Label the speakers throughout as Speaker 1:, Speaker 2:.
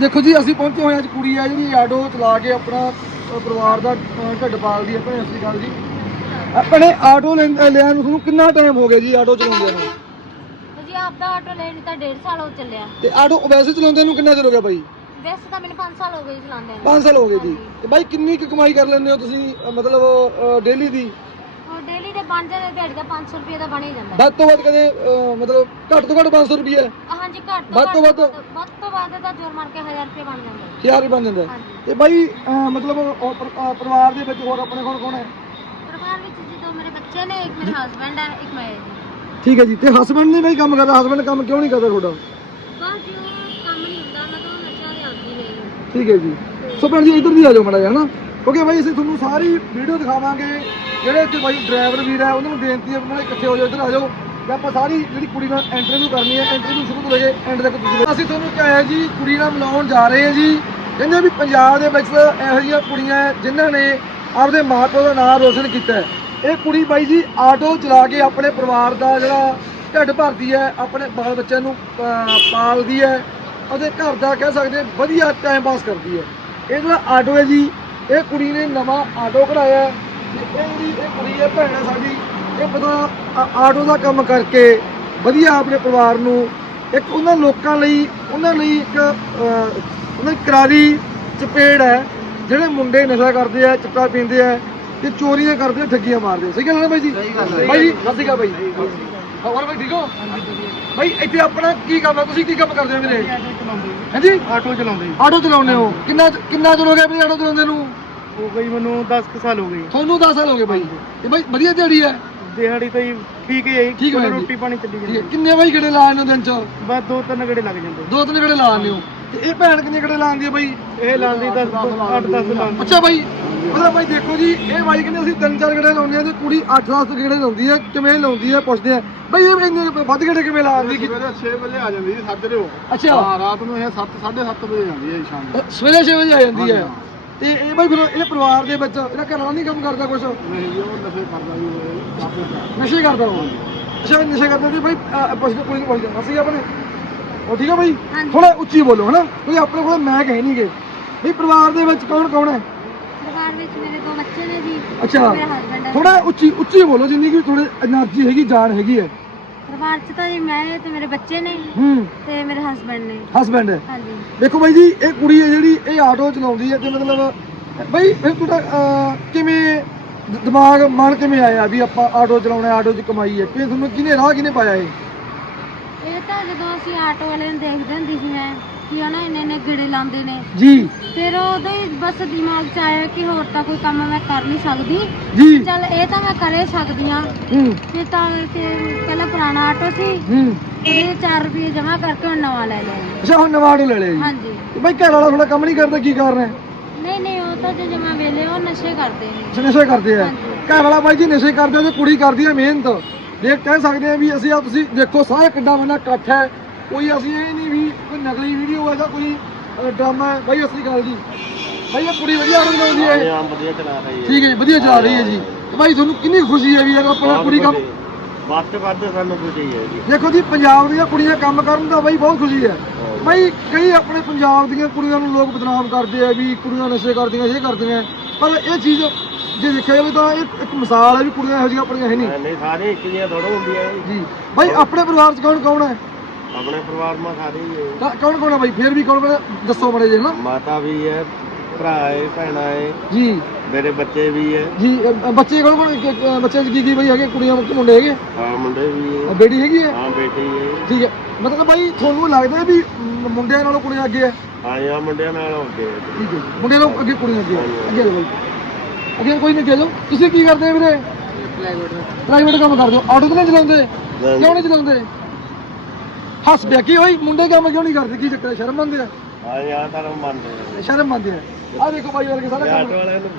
Speaker 1: ਦੇਖੋ ਜੀ ਅਸੀਂ ਪਹੁੰਚੇ ਹੋਏ ਅੱਜ ਕੁੜੀ ਆ ਜਿਹੜੀ ਆਟੋ ਚਲਾ ਕੇ ਆਪਣਾ ਪਰਿਵਾਰ ਦਾ ਢਿੱਡ ਪਾਲਦੀ ਹੈ ਭੈਣੇ ਸ੍ਰੀ ਅਕਾਲ ਜੀ। ਆਪਣੇ ਆਟੋ ਲੈਣ- ਨੂੰ ਤੁਹਾਨੂੰ ਕਿੰਨਾ ਟਾਈਮ ਹੋ ਗਿਆ ਜੀ ਆਟੋ ਚਲਾਉਂਦੇ ਨੂੰ?
Speaker 2: ਜੀ ਆਪ ਦਾ ਆਟੋ ਲੈਣ ਤਾਂ 1.5 ਸਾਲ ਹੋ ਚੱਲਿਆ।
Speaker 1: ਤੇ ਆਟੋ ਵੈਸੇ ਚਲਾਉਂਦੇ ਨੂੰ ਕਿੰਨਾ ਚਿਰ ਹੋ ਗਿਆ ਬਾਈ?
Speaker 2: ਵੈਸੇ ਤਾਂ ਮੈਨੂੰ 5 ਸਾਲ ਹੋ ਗਏ ਚਲਾਉਂਦੇ ਨੂੰ।
Speaker 1: 5 ਸਾਲ ਹੋ ਗਏ ਜੀ। ਤੇ ਬਾਈ ਕਿੰਨੀ ਕੁ ਕਮਾਈ ਕਰ ਲੈਂਦੇ ਹੋ ਤੁਸੀਂ ਮਤਲਬ ਡੇਲੀ ਦੀ?
Speaker 2: ਹੁਣ ਡੇਲੀ ਦੇ ਬਣ ਜਾਂਦੇ ਦਿਹਾੜੀ ਦਾ 500 ਰੁਪਏ ਦਾ ਬਣ ਹੀ ਜਾਂਦਾ।
Speaker 1: ਵੱਧ ਤੋਂ ਵੱਧ ਕਦੇ ਮਤਲਬ ਘੱਟ ਤੋਂ ਘੱਟ 500 ਰੁਪਏ।
Speaker 2: ਹਾਂਜੀ ਘੱਟ ਤੋਂ
Speaker 1: ਵੱਧ ਤੋਂ ਵੱਧ?
Speaker 2: ਵੱਧ ਤੋਂ ਵੱਧ ਤਾਂ ਜੋਰ ਮਾਰ ਕੇ 1000 ਰੁਪਏ ਬਣ ਜਾਂਦਾ।
Speaker 1: ਹਜ਼ਾਰ ਹੀ ਬਣ ਜਾਂਦਾ। ਹੈ।
Speaker 2: ਹਾਂਜੀ।
Speaker 1: ਤੇ ਬਾਈ ਮਤਲਬ ਉਹ ਪਰ- ਅ, ਪਰਿਵਾਰ ਦੇ ਵਿੱਚ ਹੋਰ ਆਪਣੇ ਕੋਲ ਕੌਣ ਹੈ?
Speaker 2: ਪਰਿਵਾਰ ਵਿੱਚ ਜੀ ਦੋ ਮੇਰੇ ਬੱਚੇ ਨੇ ਇੱਕ ਮੇਰੇ ਹਸਬੰਡ ਹੈ ਇੱਕ ਮੈਂ ਜੀ।
Speaker 1: ਠੀਕ ਹੈ ਜੀ। ਤੇ ਹਸਬੰਡ ਨੇ ਬਾਈ ਕੰਮ ਕਰਦਾ ਹਸਬੰਡ ਕੰਮ ਕਿਉਂ ਨਹੀਂ ਕਰਦਾ ਤੁਹਾਡਾ?
Speaker 2: ਬਸ ਜੀ ਉਹ ਕੰਮ ਨਹੀਂ ਹੁੰਦਾ ਮੈਂ ਤਾਂ ਨਸ਼ਾ ਦੇ ਆਦੀ ਹੈ
Speaker 1: ਠੀਕ ਹੈ ਜੀ। ਸੋ ਭੈਣ ਜੀ ਇੱਧਰ ਦੀ ਆ ਜਾਓ ਮੜਾ ਜਿਹਾ ਹਨਾ? ਕਿਉਂਕਿ ਬਾਈ ਅਸੀਂ ਤੁਹਾਨੂੰ ਸਾਰੀ ਵੀਡੀਓ ਦਿਖਾਵਾਂਗੇ। ਜਿਹੜੇ ਇੱਥੇ ਬਾਈ ਡਰਾਈਵਰ ਵੀਰ ਹੈ ਉਹਨਾਂ ਨੂੰ ਬੇਨਤੀ ਹੈ ਵੀ ਉਹਨਾਂ ਇਕੱਠੇ ਹੋ ਜਾਓ, ਇੱਧਰ ਆ ਜਾਓ। ਤੇ ਆਪਾਂ ਸਾਰੀ ਜਿਹੜੀ ਕੁੜੀ ਨਾਲ ਇੰਟਰਵਿਊ ਕਰਨੀ ਹੈ ਇੰਟਰਵਿਊ ਸ਼ੁਰੂ ਤੋਂ ਲੈ ਕੇ ਐਂਡ ਤੱਕ ਤੁਸੀਂ ਅਸੀਂ ਤੁਹਾਨੂੰ ਕਿਹਾ ਜੀ, ਕੁੜੀ ਨਾਲ ਮਿਲਾਉਣ ਜਾ ਰਹੇ ਹਾਂ ਜੀ। ਕਹਿੰਦੇ ਵੀ ਪੰਜਾਬ ਦੇ ਵਿੱਚ ਇਹੋ ਜਿਹੀਆਂ ਕੁੜੀਆਂ ਜਿਨ੍ਹਾਂ ਨੇ ਆਪਦੇ ਮਾਪਿਓ ਦਾ ਨਾਮ ਰੋਸ਼ਨ ਕੀਤਾ ਹੈ, ਇਹ ਕੁੜੀ ਬਾਈ ਜੀ ਆਟੋ ਚਲਾ ਕੇ ਆਪਣੇ ਪਰਿਵਾਰ ਦਾ ਜਿਹੜਾ ਢਿੱਡ ਭਰਦੀ ਹੈ, ਆਪਣੇ ਬਾਲ ਬੱਚਿਆਂ ਨੂੰ ਪਾਲਦੀ ਹੈ ਅਤੇ ਘਰ ਦਾ ਕਹਿ ਸਕਦੇ ਵਧੀਆ ਟਾਈਮ ਪਾਸ ਕਰਦੀ ਹੈ। ਇਹ ਜਿਹੜਾ ਆਟੋ ਹੈ ਜੀ, ਇਹ ਕੁੜੀ ਨੇ ਨਵਾਂ ਆਟੋ ਕਢਾਇਆ ਇਹ ਜਿਹੜੀ ਇਹ ਕੁੜੀ ਹੈ ਭੈਣ ਹੈ ਸਾਡੀ। ਇਹ ਪਤਾ ਆ- ਆਟੋ ਦਾ ਕੰਮ ਕਰਕੇ ਵਧੀਆ ਆਪਣੇ ਪਰਿਵਾਰ ਨੂੰ ਇੱਕ ਉਹਨਾਂ ਲੋਕਾਂ ਲਈ ਉਹਨਾਂ ਲਈ ਇੱਕ ਉਹਨਾਂ ਦੀ ਕਰਾਰੀ ਚਪੇੜ ਹੈ ਜਿਹੜੇ ਮੁੰਡੇ ਨਸ਼ਾ ਕਰਦੇ ਆ ਚਿੱਟਾ ਪੀਂਦੇ ਆ ਤੇ ਚੋਰੀਆਂ ਕਰਦੇ ਆ ਠੱਗੀਆਂ ਮਾਰਦੇ ਆ। ਸਹੀ ਗੱਲ ਹੈ ਨਾ ਬਾਈ ਜੀ? ਬਾਈ ਜੀ ਸਤਿ ਸ਼੍ਰੀ ਅਕਾਲ ਬਾਈ ਹੋਰ ਬਾਈ ਠੀਕ ਹੋ? ਬਾਈ ਇੱਥੇ ਆਪਣਾ ਕੀ ਕੰਮ ਹੈ? ਤੁਸੀਂ ਕੀ ਕੰਮ ਕਰਦੇ ਹੋ ਵੀਰੇ? ਹਾਂਜੀ?
Speaker 3: ਆਟੋ ਚਲਾਉਂਦੇ।
Speaker 1: ਆਟੋ ਚਲਾਉਂਦੇ ਹੋ। ਕਿੰਨਾ ਕਿੰਨਾ ਚਿਰ ਹੋ ਗਿਆ ਵੀਰੇ ਆਟੋ ਚਲਾਉਂਦੇ ਨੂੰ?
Speaker 3: ਹੋ ਗਈ ਮੈਨੂੰ 10 ਕੁ ਸਾਲ ਹੋ ਗਏ।
Speaker 1: ਤੁਹਾਨੂੰ 10 ਸਾਲ ਹੋ ਗਏ ਬਾਈ। ਤੇ ਬਾਈ ਵਧੀਆ ਦਿਹਾੜੀ ਹੈ।
Speaker 3: ਦਿਹਾੜੀ ਤਾਂ ਜੀ ਠੀਕ ਹੀ ਹੈ ਜੀ
Speaker 1: ਠੀਕ ਹੈ
Speaker 3: ਚਲੋ
Speaker 1: ਜੀ।
Speaker 3: ਰੋਟੀ ਪਾਣੀ ਚੱਲੀ
Speaker 1: ਠੀਕ ਹੈ।
Speaker 3: ਜਾਂਦੀ
Speaker 1: ਕਿੰਨੇ ਬਾਈ ਗੇੜੇ ਲਾਏ ਨੇ ਦਿਨ ਚ?
Speaker 3: ਬਸ ਦੋ ਤਿੰਨ ਗੜੇ ਲੱਗ ਜਾਂਦੇ।
Speaker 1: ਦੋ ਤਿੰਨ ਗੇੜੇ ਲਾਉਂਦੇ ਹੋ। ਤੇ ਇਹ ਭੈਣ ਕਿੰਨੇ ਗੇੜੇ ਲਾਉਂਦੀ ਹੈ ਬਾਈ?
Speaker 3: ਇਹ ਲਾਉਂਦੀ 10 8 10 ਲਾਉਂਦੀ
Speaker 1: ਅੱਛਾ ਬਾਈ ਮਤਲਬ ਬਾਈ ਦੇਖੋ ਜੀ ਇਹ ਬਾਈ ਕਹਿੰਦੇ ਅਸੀਂ ਤਿੰਨ ਚਾਰ ਗੇੜੇ ਲਾਉਂਦੇ ਆ ਤੇ ਕੁੜੀ 8-10 ਗੇੜੇ ਲਾਉਂਦੀ ਹੈ। ਕਿਵੇਂ ਲਾਉਂਦੀ ਹੈ ਪੁੱਛਦੇ ਆ ਬਾਈ ਇਹ ਇੰਨੇ ਵੱਧ ਗੇੜੇ ਕਿਵੇਂ ਲਾਉਂਦੀ ਕਿ
Speaker 4: ਸਵੇਰੇ 6 ਵਜੇ ਆ ਜਾਂਦੀ ਜੀ ਸਾਜਰੇ ਹੋ
Speaker 1: ਅੱਛਾ।
Speaker 4: ਹਾਂ ਰਾਤ ਨੂੰ ਇਹ 7 7:30 ਵਜੇ ਜਾਂਦੀ ਹੈ ਸ਼ਾਮ ਨੂੰ।
Speaker 1: ਸਵੇਰੇ 6 ਵਜੇ ਆ ਜਾਂਦੀ ਹੈ। ਤੇ ਇਹ ਬਾਈ ਫਿਰ ਇਹਦੇ ਪਰਿਵਾਰ ਦੇ ਵਿੱਚ ਇਹਦਾ ਘਰ ਵਾਲਾ ਨਹੀਂ ਕੰਮ ਕਰਦਾ ਕੁਝ
Speaker 4: ਨਹੀਂ ਉਹ ਨਸ਼ੇ ਕਰਦਾ ਜੀ ਉਹ
Speaker 1: ਨਸ਼ੇ ਕਰਦਾ ਉਹ? ਅੱਛਾ ਨਸ਼ੇ ਕਰਦਾ ਤੇ ਬਾਈ ਪਸ਼ੂ ਕੋਈ ਬੋਲ ਜਾਣਾ ਸੀ ਆਪਣੇ? ਉਹ ਠੀਕ ਹੈ ਬਾਈ? ਥੋੜਾ ਉੱਚੀ ਬੋਲੋ ਹਨਾ? ਕੋਈ ਆਪਣੇ ਕੋਲ ਮੈਂ ਕਹੇ ਨਹੀਂਗੇ ਬਈ ਪਰਿਵਾਰ ਦੇ ਵਿੱਚ ਕੌਣ ਕੌਣ ਹੈ?
Speaker 2: ਪਰਿਵਾਰ ਵਿੱਚ ਮੇਰੇ ਦੋ ਬੱਚੇ ਨੇ ਜੀ
Speaker 1: ਅੱਛਾ। ਥੋੜਾ ਉੱਚੀ ਉੱਚੀ ਬੋਲੋ ਜਿੰਨੀ ਕਿ ਥੋੜੇ એનર્ਜੀ ਹੈਗੀ ਜਾਨ ਹੈਗੀ ਹੈ।
Speaker 2: ਪਰਿਵਾਰ 'ਚ ਤਾਂ ਜੀ ਮੈਂ
Speaker 1: ਦੇਖੋ ਬਾਈ ਜੀ, ਇਹ ਕੁੜੀ ਹੈ ਜਿਹੜੀ, ਇਹ ਆਟੋ ਚਲਾਉਂਦੀ ਹੈ ਤੇ ਮਤਲਬ, ਬਾਈ ਫਿਰ ਤੁਹਾਡਾ ਕਿਵੇਂ ਦਿਮਾਗ, ਮਨ ਕਿਵੇਂ ਆਇਆ ਵੀ ਆਪਾਂ ਆਟੋ ਚਲਾਉਣਾ ਆਟੋ 'ਚ ਕਮਾਈ ਹੈ? ਕਿ ਤੁਹਾਨੂੰ, ਕਿਹਨੇ ਰਾਹ ਕਿਹਨੇ ਪਾਇਆ ਇਹ?
Speaker 2: ਇਹ ਤਾਂ ਜਦੋਂ ਅਸੀਂ ਆਟੋ ਵਾਲੇ ਨੂੰ ਦੇਖਦੇ ਹੁੰਦੀ ਸੀ ਮੈਂ ਕਿ ਹਨਾ ਇੰਨੇ ਇੰਨੇ ਗੇੜੇ ਲਾਉਂਦੇ ਨੇ।
Speaker 1: ਜੀ।
Speaker 2: ਫਿਰ ਉਦੋਂ ਹੀ ਬਸ ਦਿਮਾਗ 'ਚ ਆਇਆ ਕਿ ਹੋਰ ਤਾਂ ਕੋਈ ਕੰਮ ਮੈਂ ਕਰ ਨਹੀਂ ਸਕਦੀ।
Speaker 1: ਜੀ।
Speaker 2: ਚੱਲ ਇਹ ਤਾਂ ਮੈਂ ਕਰੇ ਸਕਦੀ ਹਾਂ।
Speaker 1: ਹੂੰ।
Speaker 2: ਤੇ ਤਾਂ ਕਿ ਪਹਿਲਾਂ ਪੁਰਾਣਾ ਆਟੋ ਸੀ।
Speaker 1: ਹੂੰ।
Speaker 2: ਉਹਦੇ 4 ਰੁਪਏ ਜਮ੍ਹਾਂ ਕਰਕੇ ਹੁਣ ਨਵਾਂ ਲੈ ਲਿਆ। ਜੀ।
Speaker 1: ਅੱਛਾ ਹੁਣ ਨਵਾਂ ਆਟੋ ਲੈ ਲਿਆ ਜੀ?
Speaker 2: ਹਾਂਜੀ।
Speaker 1: ਤੇ ਬਾਈ ਘਰ ਵਾਲਾ ਥੋੜਾ ਕੰਮ ਨਹੀਂ ਕਰਦਾ ਕੀ ਕਾਰਨ ਹੈ?
Speaker 2: ਨਹੀਂ ਨਹੀਂ ਉਹ ਤਾਂ ਜੋ ਜਮਾ ਵੇਲੇ ਉਹ ਨਸ਼ੇ ਕਰਦੇ ਨੇ।
Speaker 1: ਅੱਛਾ, ਨਸ਼ੇ ਕਰਦੇ ਆ। ਘਰ ਵਾਲਾ ਬਾਈ ਜੀ ਨਸ਼ੇ ਕਰਦੇ ਕੁੜੀ ਕਰਦੀ ਆ ਮਿਹਨਤ ਦੇਖ ਕਹਿ ਸਕਦੇ ਆ ਵੀ ਅਸੀਂ ਆ ਤੁਸੀਂ ਦੇਖੋ ਸਾਰਾ ਕਿੱਡਾ ਬੰਦਾ ਇਕੱਠ ਹੈ। ਕੋਈ ਅਸੀਂ ਇਹ ਨਹੀਂ ਵੀ ਕੋਈ ਨਕਲੀ ਵੀਡੀਓ ਹੈ ਜਾਂ ਕੋਈ ਡਰਾਮਾ ਹੈ। ਬਾਈ ਅਸਲੀ ਗੱਲ ਜੀ। ਬਾਈ ਇਹ ਕੁੜੀ ਵਧੀਆ ਆਟੋ ਚਲਾਉਂਦੀ ਹੈ।
Speaker 3: ਆਮ ਵਧੀਆ ਚਲਾ ਰਹੀ
Speaker 1: ਠੀਕ ਹੈ ਜੀ ਵਧੀਆ ਚਲਾ ਰਹੀ ਹੈ ਜੀ। ਤੇ ਬਾਈ ਤੁਹਾਨੂੰ ਕਿੰਨੀ ਖੁਸ਼ੀ ਹੈ ਵੀ ਯਾਰ ਆਪਣਾ ਕੁੜੀ ਕੰਮ
Speaker 3: ਵੱਧ ਤੋਂ ਵੱਧ ਸਾਨੂੰ ਖੁਸ਼ੀ ਹੈ ਜੀ।
Speaker 1: ਦੇਖੋ ਜੀ ਪੰਜਾਬ ਦੀਆਂ ਕੁੜੀਆਂ ਕੰਮ ਕਰਨ ਦਾ ਬਾਈ ਬਹੁਤ ਖੁਸ਼ੀ ਹੈ। ਬਾਈ ਕਈ ਆਪਣੇ ਪੰਜਾਬ ਦੀਆਂ ਕੁੜੀਆਂ ਨੂੰ ਲੋਕ ਬਦਨਾਮ ਕਰਦੇ ਆ ਵੀ ਕੁੜੀਆਂ ਨਸ਼ੇ ਕਰਦੀਆਂ ਇਹ ਕਰਦੀਆਂ। ਪਰ ਇਹ ਚੀਜ਼ ਜੇ ਦੇਖਿਆ ਜਾਵੇ ਤਾਂ ਇਹ ਇੱਕ ਮਿਸਾਲ ਹੈ ਵੀ ਕੁੜੀਆਂ ਇਹੋ ਜਿਹੀਆਂ ਆਪਣੀਆਂ ਹੈ ਨਹੀਂ।
Speaker 3: ਨਹੀਂ ਸਾਰੇ ਇੱਕ ਜਿਹੀਆਂ ਥੋੜਾ ਹੁੰਦੀਆਂ ਜੀ।
Speaker 1: ਬਾਈ ਆਪਣੇ ਪਰਿਵਾਰ ਚ ਕੌਣ ਕੌਣ ਹੈ?
Speaker 3: ਆਪਣੇ ਪਰਿਵਾਰ ਮਾ ਸਾਰੇ ਹੀ ਹੈ
Speaker 1: ਕ- ਕੌਣ ਕੌਣ ਹੈ ਬਾਈ? ਫੇਰ ਵੀ ਕੌਣ ਕੌਣ ਹੈ? ਦੱਸੋ ਬੜੇ ਜੇ ਨਾ।
Speaker 3: ਮਾਤਾ ਵੀ ਹੈ ਭਰਾ ਹੈ ਭੈਣਾਂ ਹੈ।
Speaker 1: ਜੀ।
Speaker 3: ਮੇਰੇ ਬੱਚੇ ਵੀ ਹੈ।
Speaker 1: ਜੀ ਅ, ਬੱਚੇ ਕੌਣ ਕੌਣ ਕਿ- ਅ, ਬੱਚੇ ਚ ਕੀ ਕੀ ਬਾਈ ਹੈਗੇ? ਕੁੜੀਆਂ ਕਿ ਮੁੰਡੇ ਹੈਗੇ?
Speaker 3: ਹਾਂ ਮੁੰਡੇ ਵੀ
Speaker 1: ਅ,
Speaker 3: ਹੈ
Speaker 1: ਬੇਟੀ ਹੈਗੀ ਹੈ?
Speaker 3: ਹਾਂ ਬੇਟੀ ਹੈ।
Speaker 1: ਠੀਕ ਹੈ। ਮਤਲਬ ਬਾਈ ਤੁਹਾਨੂੰ ਲੱਗਦਾ ਵੀ ਮ- ਮੁੰਡਿਆਂ ਨਾਲੋਂ ਕੁੜੀਆਂ ਅੱਗੇ ਹੈ?
Speaker 3: ਹਾਂ ਯਾ ਮੁੰਡਿਆਂ ਨਾਲ ਹੋ। ਗਏ
Speaker 1: ਠੀਕ ਹੈ। ਮੁੰਡਿਆਂ ਨਾਲੋਂ ਅੱਗੇ ਕੁੜੀਆਂ ਅੱਗੇ ਹੈ। ਅੱਗੇ ਬਾਈ। ਅੱਗੇ ਕੋਈ ਨਹੀਂ ਕਹਿ ਤੁਸੀਂ ਕੀ ਕਰਦੇ ਹੋ ਵੀਰੇ? ਪ੍ਰਾਈਵੇਟ ਕੰਮ ਕਰਦੇ ਹੋ। ਆਟੋ ਤਾਂ ਨਹੀਂ ਚਲਾਉਂਦੇ? ਕਿਉਂ ਨਹੀਂ ਚਲਾਉਂਦੇ? ਹੱਸ ਪਿਆ। ਕੀ ਹੋਈ? ਮੁੰਡੇ ਕੰਮ ਕਿਉਂ ਨਹੀਂ ਕਰਦੇ ਕੀ ਚੱਕਰ ਹੈ? ਸ਼ਰਮ ਮੰਨਦੇ ਆ?
Speaker 3: ਹਾਂ ਯਾ ਤਾਂ ਮੰਨਦੇ ਆ।
Speaker 1: ਸ਼ਰਮ ਮੰਨਦੇ ਆ। ਆ ਦੇਖੋ ਬਾਈ ਵਰਗੇ ਸਾਰਾ ਕੰਮ।
Speaker 3: ਆਟੋ ਵਾਲਿਆਂ ਨੂੰ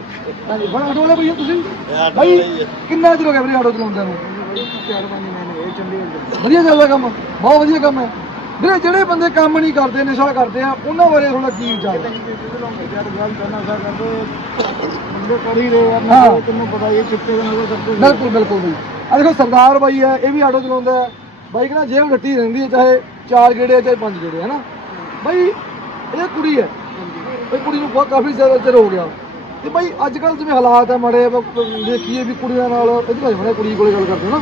Speaker 1: ਹਾਂਜੀ ਹੁਣ ਆਟੋ ਵਾਲੇ ਭਈਆ ਤੁਸੀਂ?
Speaker 3: ਇਹ ਆਟੋ
Speaker 1: ਬਾਈ
Speaker 3: ਵਾਲੇ ਹੀ ਆ।
Speaker 1: ਕਿੰਨਾ ਚਿਰ ਹੋ ਗਿਆ ਵੀਰੇ ਆਟੋ ਚਲਾਉਂਦਿਆਂ ਨੂੰ?
Speaker 4: ਚਾਰ ਪੰਜ ਮਹੀਨੇ ਇਹ ਚੰਡੀਗੜ੍ਹ
Speaker 1: ਵਧੀਆ ਚੱਲਦਾ ਕੰਮ। ਬਹੁਤ ਵਧੀਆ ਕੰਮ ਹੈ। ਵੀਰੇ ਜਿਹੜੇ ਬੰਦੇ ਕੰਮ ਨਹੀਂ ਕਰਦੇ ਨਸ਼ਾ ਕਰਦੇ ਆ ਉਹਨਾਂ ਬਾਰੇ ਥੋੜਾ ਕੀ ਵਿਚਾਰ ਹੈ?
Speaker 4: ਹੀ ਰਹੇ ਆ
Speaker 1: ਹਾਂ।
Speaker 4: ਨਾ ਤੈਨੂੰ ਪਤਾ ਇਹ ਚਿੱਟੇ ਦੇ ਨਾਲ ਸਭ ਕੁਝ
Speaker 1: ਬਿਲਕੁਲ ਬਿਲਕੁਲ ਬਈ ਆ ਦੇਖੋ ਸਰਦਾਰ ਬਾਈ ਹੈ ਇਹ ਵੀ ਆਟੋ ਚਲਾਉਂਦਾ ਹੈ। ਬਾਈ ਕਹਿੰਦਾ ਜੇਬ ਰੱਟੀ ਰਹਿੰਦੀ ਹੈ ਚਾਹੇ ਚਾਰ ਗੇੜੇ ਚਾਹੇ ਪੰਜ ਗੇੜੇ ਹੈ ਨਾ ਬਾਈ ਇਹ ਕੁੜੀ ਹੈ। ਇਹ ਕੁੜੀ ਨੂੰ ਬਹੁਤ ਕਾਫੀ ਜ਼ਿਆਦਾ ਚਿਰ ਹੋ ਗਿਆ। ਤੇ ਭਾਈ ਅੱਜ ਕੱਲ ਜਿਵੇਂ ਹਾਲਾਤ ਹੈ ਮਾੜੇ ਦੇਖੀਏ ਵੀ ਕੁੜੀਆਂ ਨਾਲ ਇਧਰ ਆਈ ਮਾੜਾ ਕੁੜੀ ਕੋਲੇ ਗੱਲ ਕਰਦੇ ਹਾਂ ਨਾ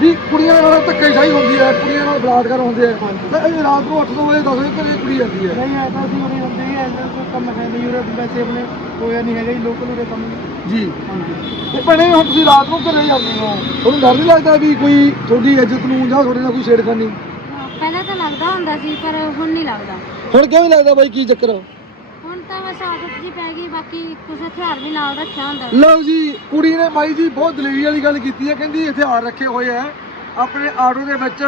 Speaker 1: ਵੀ ਕੁੜੀਆਂ ਨਾਲ ਧੱਕੇਸ਼ਾਹੀ ਹੁੰਦੀ ਹੈ ਕੁੜੀਆਂ ਨਾਲ ਬਲਾਤਕਾਰ ਹੁੰਦੇ ਆ ਤਾਂ ਇਹ ਰਾਤ ਨੂੰ 8 ਵਜੇ 10 ਵਜੇ ਘਰੇ ਕੁੜੀ ਜਾਂਦੀ ਹੈ।
Speaker 4: ਨਹੀਂ ਤਾਂ ਅਸੀਂ ਉਰੇ ਹੁੰਦੇ ਹੀ ਐਂਦਾ ਕੋਈ ਕੰਮ ਹੈ ਨਹੀਂ ਉਰੇ ਵੈਸੇ ਆਪਣੇ ਹੋਇਆ ਨਹੀਂ ਹੈਗਾ ਲੋਕਲ ਉਰੇ ਕੰਮ।
Speaker 1: ਜੀ। ਤੇ ਭੈਣੇ ਹੁਣ ਤੁਸੀਂ ਰਾਤ ਨੂੰ ਘਰੇ ਜਾਂਦੇ ਹੋ। ਤੁਹਾਨੂੰ ਡਰ ਨਹੀਂ ਲੱਗਦਾ ਵੀ ਕੋਈ ਤੁਹਾਡੀ ਇੱਜ਼ਤ ਨੂੰ ਜਾਂ ਤੁਹਾਡੇ ਨਾਲ ਕੋਈ ਛੇੜਖਾਨੀ?
Speaker 2: ਪਹਿਲਾਂ ਤਾਂ ਲੱਗਦਾ ਹੁੰਦਾ ਸੀ ਪਰ ਹੁਣ ਨਹੀਂ ਲੱਗਦਾ।
Speaker 1: ਹੁਣ ਕਿਉਂ ਨਹੀਂ ਲੱਗਦਾ ਬਾਈ ਕੀ ਚੱਕਰ ਆ?
Speaker 2: ਹੁਣ ਤਾਂ ਬਸ ਆਦਤ ਜੀ ਪੈ ਗਈ ਬਾਕੀ ਕੁਝ ਹਥਿਆਰ ਵੀ ਨਾਲ ਰੱਖਿਆ ਹੁੰਦਾ।
Speaker 1: ਲਓ ਜੀ ਕੁੜੀ ਨੇ ਬਾਈ ਜੀ ਬਹੁਤ ਦਲੇਰੀ ਵਾਲੀ ਗੱਲ ਕੀਤੀ ਹੈ ਕਹਿੰਦੀ ਹਥਿਆਰ ਰੱਖੇ ਹੋਏ ਆ ਆਪਣੇ ਆਟੋ ਦੇ ਵਿੱਚ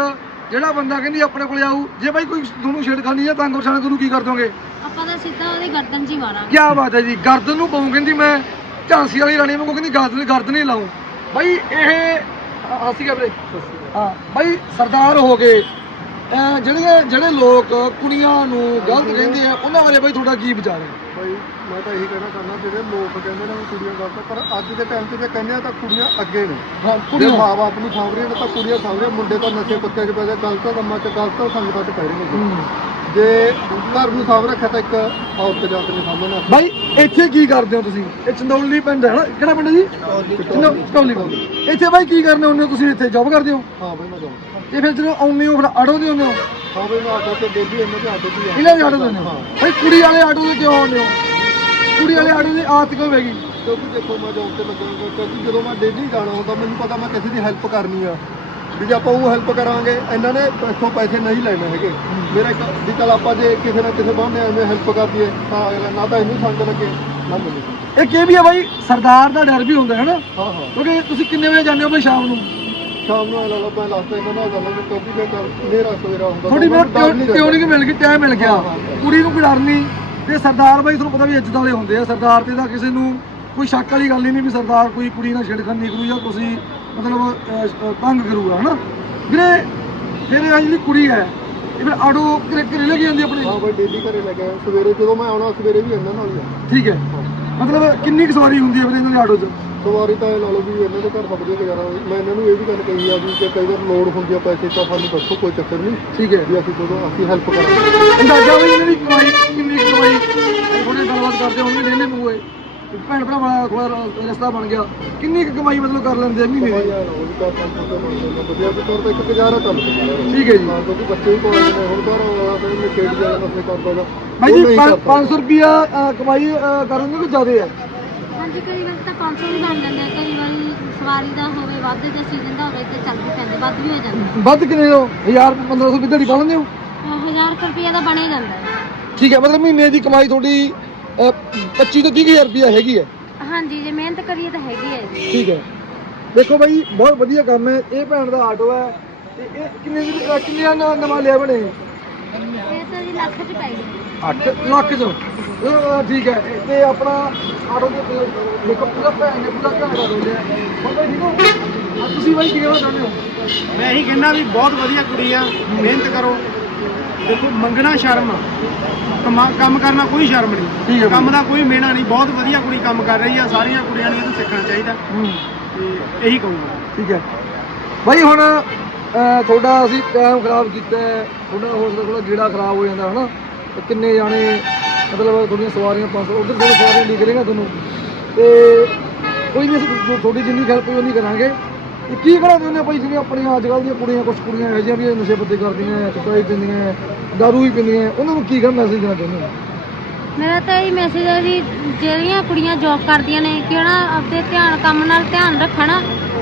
Speaker 1: ਜਿਹੜਾ ਬੰਦਾ ਕਹਿੰਦੀ ਆਪਣੇ ਕੋਲੇ ਆਊ ਜੇ ਬਾਈ ਕੋਈ ਤੁਹਾਨੂੰ ਛੇੜਖਾਨੀ ਜਾਂ ਤੰਗ ਪਰੇਸ਼ਾਨ ਕਰੂ ਕੀ ਕਰ ਦੋਗੇ?
Speaker 2: ਆਪਾਂ ਤਾਂ ਸਿੱਧਾ ਉਹਦੀ ਗਰਦਨ 'ਚ ਹੀ ਮਾਰਾਂਗੇ
Speaker 1: ਕੀ ਬਾਤ ਹੈ ਜੀ ਗਰਦਨ ਨੂੰ ਪਾਉਂ ਕਹਿੰਦੀ ਮੈਂ ਝਾਂਸੀ ਵਾਲੀ ਰਾਣੀ ਵਾਂਗੂ ਕਹਿੰਦੀ ਗਰਦਨ ਗਰਦਨ ਹੀ ਲਾਉਂ ਬਾਈ ਇਹ ਹਾਸੀ ਗਿਆ ਵੀਰੇ। ਹਾਂ ਬਾਈ ਸਰਦਾਰ ਹੋ ਗਏ। ਜਿਹੜੇ ਜਿਹੜੇ ਲੋਕ ਕੁੜੀਆਂ ਨੂੰ ਗਲਤ ਕਹਿੰਦੇ ਆ ਉਹਨਾਂ ਬਾਰੇ ਬਾਈ ਤੁਹਾਡਾ ਕੀ ਵਿਚਾਰ ਹੈ?
Speaker 4: ਭਾਈ ਮੈਂ ਤਾਂ ਇਹੀ ਕਹਿਣਾ ਚਾਹੁੰਦਾ ਜਿਹੜੇ ਲੋਕ ਕਹਿੰਦੇ ਨੇ ਕੁੜੀਆਂ ਗਲਤ ਪਰ ਅੱਜ ਦੇ ਟਾਈਮ 'ਤੇ ਜੇ ਕਹਿੰਦੇ ਆ ਤਾਂ ਕੁੜੀਆਂ ਅੱਗੇ ਨੇ।
Speaker 1: ਹਾਂ ਕੁੜੀਆਂ।
Speaker 4: ਮਾਂ-ਬਾਪ ਨੂੰ ਸਾਂਭ ਰਹੀਆਂ ਨੇ ਤਾਂ ਕੁੜੀਆਂ ਸਾਂਭ ਰਹੀਆਂ ਮੁੰਡੇ ਤਾਂ ਨਸ਼ੇ ਪੱਤੇ 'ਚ ਪੈ ਗਏ ਗਲਤ ਕੰਮਾਂ 'ਚ ਗਲਤ ਸੰਗਤਾਂ 'ਚ ਪੈ ਰਹੇ ਨੇ। ਜੇ ਘਰ ਨੂੰ ਸਾਂਭ ਰੱਖਿਆ ਤਾਂ ਇੱਕ ਔਰਤ ਜਾਤ ਨੇ ਸਾਂਭਣਾ
Speaker 1: ਬਾਈ ਇੱਥੇ ਕੀ ਕਰਦੇ ਹੋ ਤੁਸੀਂ? ਇਹ ਚੰਦੌਲੀ ਪਿੰਡ ਹੈ ਨਾ? ਕਿਹੜਾ ਪਿੰਡ ਹੈ ਜੀ? ਚੰਦੌਲੀ ਪਿੰਡ ਇੱਥੇ ਬਾਈ ਕੀ ਕਰਨੇ ਹੁੰਦੇ ਹੋ ਤੁਸੀਂ? ਇੱਥੇ ਜੌਬ ਕਰਦੇ ਹੋ?
Speaker 4: ਹਾਂ ਬਈ ਮੈਂ ਜਾਊਂ
Speaker 1: ਤੇ ਫਿਰ ਜਦੋਂ ਆਉਂਦੇ ਹੋ ਫਿਰ ਆਟੋ ਦੇ ਹੁੰਦੇ ਹੋ?
Speaker 4: ਹਾਂ ਬਈ ਮੈਂ ਆਟੋ ਤੇ ਡੇਲੀ ਇਹਨਾਂ ਦੇ ਆਟੋ ਤੇ
Speaker 1: ਇਹਨਾਂ ਦੇ ਆਟੋ ਹੁੰਦੇ ਹੋ? ਬਾਈ ਕੁੜੀ ਵਾਲੇ ਆਟੋ ਦੇ ਕਿਉਂ ਆਉਂਦੇ ਹੋ? ਕੁੜੀ ਵਾਲੇ ਆਟੋ ਦੀ ਆਦਤ ਕਿਉਂ ਗਈ?
Speaker 4: ਕਿਉਂਕਿ ਦੇਖੋ ਮੈਂ ਜੌਬ ਤੇ ਲੱਗਾ ਹੋਇਆ, ਕਿਉਂਕਿ ਜਦੋਂ ਮੈਂ ਡੇਲੀ ਜਾਣਾ ਹੁੰਦਾ ਮੈਨੂੰ ਪਤਾ ਮੈਂ ਕਿਸੇ ਦੀ ਹੈਲਪ ਕਰਨੀ ਆ। ਵੀ ਜੇ ਆਪਾਂ ਉਹ ਹੈਲਪ ਕਰਾਂਗੇ ਇਹਨਾਂ ਨੇ ਇੱਥੋਂ ਪੈਸੇ ਨਹੀਂ ਲੈਣੇ ਹੈਗੇ। ਮੇਰਾ ਇੱਕ ਵੀ ਚੱਲ ਆਪਾਂ ਜੇ ਕਿਸੇ ਨਾ ਕਿਸੇ ਬਹਾਨੇ ਐਵੇਂ ਹੈਲਪ ਕਰ ਦਈਏ ਤਾਂ ਅਗਲਾ ਨਾ ਤਾਂ ਇਹਨੂੰ ਸੰਗ ਲੱਗੇ ਨਾ ਮੈਨੂੰ।
Speaker 1: ਇਹ ਕੀ ਵੀ ਹੈ ਬਾਈ? ਸਰਦਾਰ ਦਾ ਡਰ ਵੀ ਹੁੰਦਾ ਹੈ ਨਾ?
Speaker 4: ਹਾਂ ਹਾਂ।
Speaker 1: ਕਿਉਂਕਿ ਤੁਸੀਂ ਕਿੰਨੇ ਵਜੇ ਜਾਂਦੇ ਹੋ ਬਾਈ ਸ਼ਾਮ ਨੂੰ?
Speaker 4: ਸ਼ਾਮ ਨੂੰ ਅਗਲਾ ਲੱਭਾ ਲਾਸਟ ਇਹਨਾਂ ਨਾਲ ਗੱਲ ਵੀ ਕਿਉਂਕਿ ਫਿਰ ਕੱਲ ਹਨੇਰਾ ਸਵੇਰਾ ਹੁੰਦਾ
Speaker 1: ਥੋੜੀ ਬਹੁਤ। ਟਿਉਨਿੰਗ ਮਿਲ ਗਈ? ਟਾਈਮ ਮਿਲ ਗਿਆ। ਕੁੜੀ ਨੂੰ ਕੋਈ ਡਰ ਨਹੀਂ। ਤੇ ਸਰਦਾਰ ਬਾਈ ਤੁਹਾਨੂੰ ਪਤਾ ਵੀ ਇੱਜ਼ਤ ਵਾਲੇ ਹੁੰਦੇ ਆ। ਸਰਦਾਰ ਤੇ ਤਾਂ ਕਿਸੇ ਨੂੰ ਕੋਈ ਸ਼ੱਕ ਵਾਲੀ ਗੱਲ ਹੀ ਨਹੀਂ ਵੀ ਸਰਦਾਰ ਕੋਈ ਕੁੜੀ ਨਾਲ ਛੇੜਖਾਨੀ ਕਰੂ ਜਾਂ ਤੁਸੀਂ ਮਤਲਬ ਤੰਗ ਕਰੂਗਾ ਹਨਾ? ਵੀਰੇ ਫਿਰ ਇਹ ਜਿਹੜੀ ਕੁੜੀ ਹੈ ਇਹ ਫਿਰ ਆਟੋ ਘਰੇ ਘਰੇ ਲੈ ਕੇ ਜਾਂਦੀ ਆਪਣੀ?
Speaker 4: ਹਾਂ ਬਈ ਡੇਲੀ ਘਰੇ ਲੱਗਾ ਸਵੇਰੇ ਜਦੋਂ ਮੈਂ ਆਉਣਾ ਸਵੇਰੇ ਵੀ ਇਹਨਾਂ ਨਾਲ ਹੀ ਆ।
Speaker 1: ਠੀਕ ਹੈ। ਮਤਲਬ ਕਿੰਨੀ ਕੁ ਸਵਾਰੀ ਹੁੰਦੀ ਹੈ ਵੀਰੇ ਇਹਨਾਂ ਦੇ ਆਟੋ 'ਚ?
Speaker 4: ਸਵਾਰੀ ਤਾਂ ਇਹ ਲਾ ਲਓ ਵੀ ਇਹਨਾਂ ਦੇ ਘਰ ਸਭ ਵਧੀਆ ਗੁਜ਼ਾਰਾ ਹੋਵੇ। ਮੈਂ ਇਹਨਾਂ ਨੂੰ ਇਹ ਵੀ ਗੱਲ ਕਹੀ ਆ ਵੀ ਜੇ ਕਈ ਵਾਰ ਲੋੜ ਹੁੰਦੀ ਆ ਪੈਸੇ ਤਾਂ ਸਾਨੂੰ ਦੱਸੋ ਕੋਈ ਚੱਕਰ ਨਹੀਂ।
Speaker 1: ਠੀਕ ਹੈ।
Speaker 4: ਵੀ ਅਸੀਂ ਜਦੋਂ ਅਸੀਂ ਹੈਲਪ ਕਰਾਂਗੇ।
Speaker 1: ਅੰਦਾਜ਼ਾ ਵੀ ਇਹਨਾਂ ਦੀ ਕਮਾਈ ਕਿੰਨੀ ਕੁ ਕਮਾਈ? ਥੋੜੇ ਗੱਲਬਾਤ ਕਰਦੇ ਹੁਣ ਵੀ ਲੈਣੇ ਪੂਏ ਭੈਣ ਭਰਾਵਾਂ ਦਾ ਥੋੜਾ ਰਸਤਾ ਬਣ ਗਿਆ। ਕਿੰਨੀ ਕੁ ਕਮਾਈ ਮਤਲਬ ਕਰ ਲੈਂਦੇ ਆ ਮਹੀਨੇ ਦੀ?
Speaker 4: ਤਾਂ ਪੰਜ ਸੌ ਰੁਪਏ ਬਣ ਜਾਂਦਾ ਵਧੀਆ ਵੀ ਤੌਰ ਤੇ ਇੱਕ ਗੁਜ਼ਾਰਾ ਚੱਲ ਪੈਂਦਾ
Speaker 1: ਠੀਕ ਹੈ ਜੀ।
Speaker 4: ਹਾਂ ਕਿਉਂਕਿ ਬੱਚੇ ਵੀ ਕੋਲ ਨੇ ਹੁਣ ਘਰ ਵਾਲਾ ਤੇ ਮੈਂ ਖੇਡ ਜਾਣਾ ਨਸੇ ਕਰਦਾ ਗਾ
Speaker 1: ਭਾਈ
Speaker 4: ਉਹ
Speaker 1: ਜੀ
Speaker 4: ਨਹੀਂ ਕਰਦਾ।
Speaker 1: 500 ਰੁਪਿਆ ਕਮਾਈ ਕਰਨ ਨੂੰ ਕਿ ਜ਼ਿਆਦੇ ਹੈ?
Speaker 2: ਹਾਂਜੀ ਕਈ ਵਾਰ ਤਾਂ 500 ਵੀ ਬਣ ਜਾਂਦੇ ਆ। ਕਈ ਵਾਰੀ ਸਵਾਰੀ ਦਾ ਹੋਵੇ ਵਾਧੇ ਦਾ ਸੀਜ਼ਨ ਦਾ ਹੋਵੇ ਤੇ ਚੱਲ ਵੀ ਪੈਂਦੇ ਵੱਧ ਵੀ ਹੋ ਜਾਂਦੇ
Speaker 1: ਵੱਧ ਕਿੰਨੇ ਹੋ? 1000 1500 ਵੀ ਦਿਹਾੜੀ ਪਾ ਲੈਂਦੇ ਹੋ?
Speaker 2: ਹਜ਼ਾਰ ਕੁ ਰੁਪਈਆ ਦਾ ਬਣੇ ਜਾਂਦਾ ਹੈ।
Speaker 1: ਠੀਕ ਹੈ ਮਤਲਬ ਮਹੀਨੇ ਦੀ ਕਮਾਈ ਤੁਹਾਡੀ 25 ਤੋਂ 30000 ਰੁਪਿਆ ਹੈਗੀ ਹੈ।
Speaker 2: ਹਾਂਜੀ ਜੇ ਮਿਹਨਤ ਕਰੀਏ ਤਾਂ ਹੈਗੀ ਹੈ ਜੀ।
Speaker 1: ਠੀਕ ਹੈ। ਦੇਖੋ ਭਾਈ ਬਹੁਤ ਵਧੀਆ ਕੰਮ ਹੈ। ਇਹ ਭੈਣ ਦਾ ਆਟੋ ਹੈ। ਤੇ ਇਹ ਕਿੰਨੇ ਦੀ ਅਹ, ਕਿੰਨਿਆਂ ਦਾ ਨਵਾਂ ਲਿਆ ਬਣੇ?
Speaker 2: ਇਹ ਤਾਂ ਜੀ ਲੱਖ ਚ ਪੈ ਗਈ
Speaker 1: 8 ਲੱਖ ਚ। ਅਹ, ਠੀਕ ਹੈ। ਇਹ- ਤੇ ਆਪਣਾ ਆਟੋ ਦੇ ਅਹ, ਦੇਖੋ ਪੂਰਾ ਭੈਣ ਨੇ ਪੂਰਾ ਘਰ ਦਾ ਰੋਲਿਆ। ਬਾਬਾ ਠੀਕ ਹੋ? ਆਹ ਤੁਸੀਂ ਭਾਈ ਕੀ ਕਹਿਣਾ ਚਾਹੁੰਦੇ ਹੋ?
Speaker 5: ਮੈਂ ਇਹੀ ਕਹਿੰਦਾ ਵੀ ਬਹੁਤ ਵਧੀਆ ਕੁੜੀ ਆ। ਮਿਹਨਤ ਕਰੋ। ਦੇਖੋ ਮੰਗਣਾ ਸ਼ਰਮ ਆ। ਕਮਾ- ਕਰਨਾ ਕੋਈ ਸ਼ਰਮ ਨਹੀਂ।
Speaker 1: ਬਾਈ।
Speaker 5: ਕੰਮ ਦਾ ਕੋਈ ਮੇਣਾ ਨਹੀਂ। ਬਹੁਤ ਵਧੀਆ ਕੁੜੀ ਕੰਮ ਕਰ ਰਹੀ ਆ। ਸਾਰੀਆਂ ਕੁੜੀਆਂ ਨੂੰ ਇਹਨੂੰ ਸਿੱਖਣਾ ਚਾਹੀਦਾ। ਤੇ ਇਹੀ ਕਹੂੰਗਾ।
Speaker 1: ਠੀਕ ਹੈ। ਭਾਈ ਹੁਣ ਤੁਹਾਡਾ ਅਸੀਂ ਟਾਈਮ ਖਰਾਬ ਕੀਤਾ ਤੁਹਾਡਾ ਹੋ ਸਕਦਾ ਥੋੜਾ ਗੇੜਾ ਖਰਾਬ ਹੋ ਜਾਂਦਾ ਹਨਾ? ਕਿੰਨੇ ਜਾਣੇ ਮਤਲਬ ਤੁਹਾਡੀਆਂ ਸਵਾਰੀਆਂ 500 ਉਧਰ ਥੋੜੀ ਸਵਾਰੀਆਂ ਰਹੀਆਂ ਤੁਹਾਨੂੰ। ਤੇ ਕੋਈ ਨਹੀਂ ਅਸੀਂ ਤੁਹਾਡੀ ਜਿੰਨੀ ਹੈਲਪ ਹੋਈ ਉਨੀ ਕਰਾਂਗੇ। ਤੇ ਕੀ ਕਰਾਂ ਚਾਹੁੰਦੇ ਭਾਈ ਜਿਵੇਂ ਆਪਣੀਆਂ ਅੱਜ ਕੱਲ੍ਹ ਦੀਆਂ ਕੁੜੀਆਂ ਕੁਝ ਕੁੜੀਆਂ ਇਹੋ ਜਿਹੀਆਂ ਵੀ ਨਸ਼ੇ ਪੱਤੇ ਕਰਦੀਆਂ ਚਟਾਈ ਪੀਂਦੀਆਂ ਦਾਰੂ ਵੀ ਪੀਂਦੀਆਂ, ਉਹਨਾਂ ਨੂੰ ਕੀ ਕਹਿਣਾ ਮੈਸੇਜ ਦੇਣਾ ਚਾਹੁੰਦੇ ਹੋ?
Speaker 2: ਮੇਰਾ ਤਾਂ ਇਹ ਮੈਸੇਜ ਹੈ ਵੀ ਜਿਹੜੀਆਂ ਕੁੜੀਆਂ ਜੌਬ ਕਰਦੀਆਂ ਨੇ, ਕਿ ਉਹਨਾਂ ਆਪਣੇ ਧਿਆਨ, ਕੰਮ ਨਾਲ ਧਿਆਨ ਰੱਖਣ